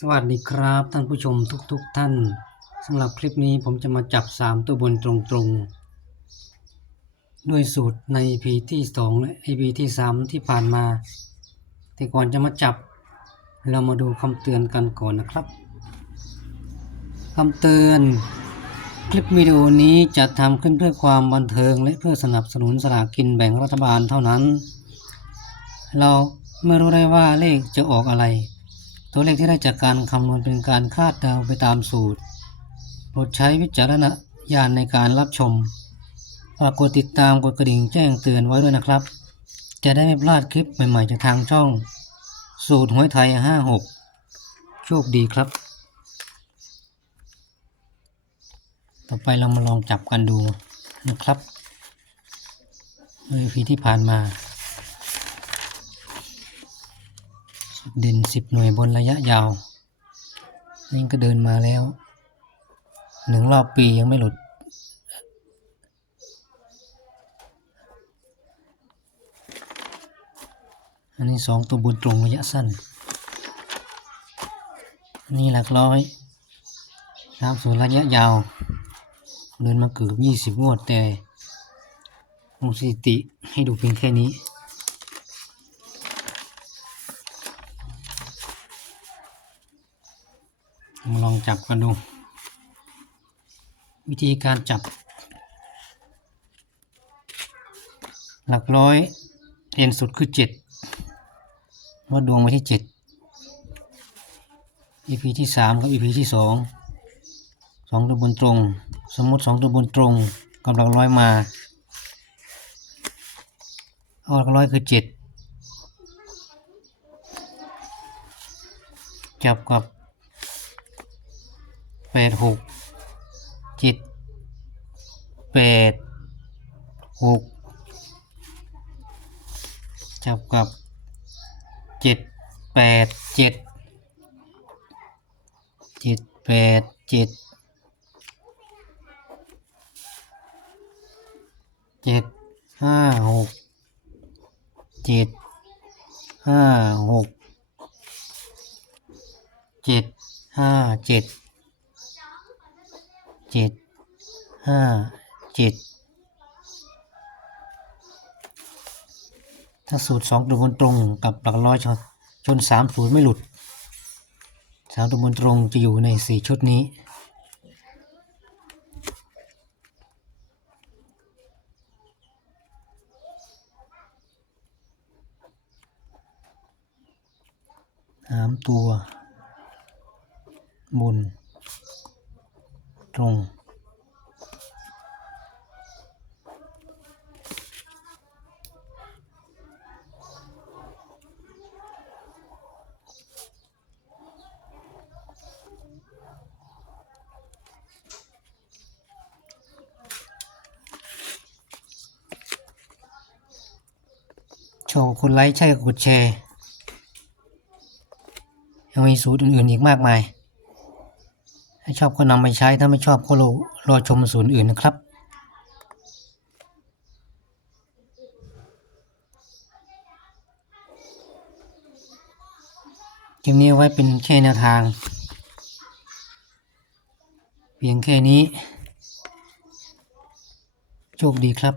สวัสดีครับท่านผู้ชมทุกๆทท่านสำหรับคลิปนี้ผมจะมาจับ 3 ตัวบนตรงๆ ด้วยสูตรใน EP ที่ 2 และ EP ที่ 3 ที่ผ่านมา แต่ก่อนจะมาจับ เรามาดูคำเตือนกันก่อนนะครับคำเตือน คลิปวิดีโอนี้จะทำขึ้นเพื่อความบันเทิงและเพื่อสนับสนุนสลากกินแบ่งรัฐบาลเท่านั้น เราไม่รู้ได้ว่าเลขจะออกอะไร ตัวเลขที่ได้จากการคำนวณเป็นการคาดเดาไปตามสูตรโปรดใช้วิจารณญาณในการรับชมฝากกดติดตามกดกระดิ่งแจ้งเตือนไว้ด้วยนะครับ จะได้ไม่พลาดคลิปใหม่ๆจากทางช่อง สูตรหวยไทย 56 โชคดีครับ ต่อไปเรามาลองจับกันดูนะครับในพีที่ผ่านมา เด่นสิบหน่วยบนระยะยาวนี่ก็เดินมาแล้วหนึ่งรอบปียังไม่หลุด อันนี้สองตัวบนตรงระยะสั้น อันนี้หลักร้อยตามส่วนระยะยาว เดินมาเกือบยี่สิบงวดแต่ลงสถิติให้ดูเพียงแค่นี้ มา ลองจับกันดู วิธีการจับ หลักร้อยเด่นสุดคือเจ็ดว่าดวงไปที่เจ็ด EP ที่สามกับ EP ที่สองสองตัวบนตรง สมมติสองตัวบนตรงกับหลักร้อยมาเอาหลักร้อยคือเจ็ดจับกับ แปดหกเจ็ดแปดหกจับกับเจ็ดแปดเจ็ดเจ็ดแปดเจ็ดเจ็ดห้าหกเจ็ดห้าหกเจ็ดห้าเจ็ด จ็ดห้าเจ็ดถ้าสูตรสองตัวบนตรงกับหลักร้อยชนชนสามสูตรไม่หลุดสามตัวบนตรงจะอยู่ในสี่ชุดนี้สามตัวบน ตรงโชว์คนไลค์ใช่กับกดแชร์ยังมีสูตรอื่นๆอีกมากมาย ถ้าชอบก็นำไปใช้ถ้าไม่ชอบก็รอรอชมสูตรอื่นนะครับคลิปนี้ไว้เป็นแค่แนวทาง เพียงแค่นี้ โชคดีครับ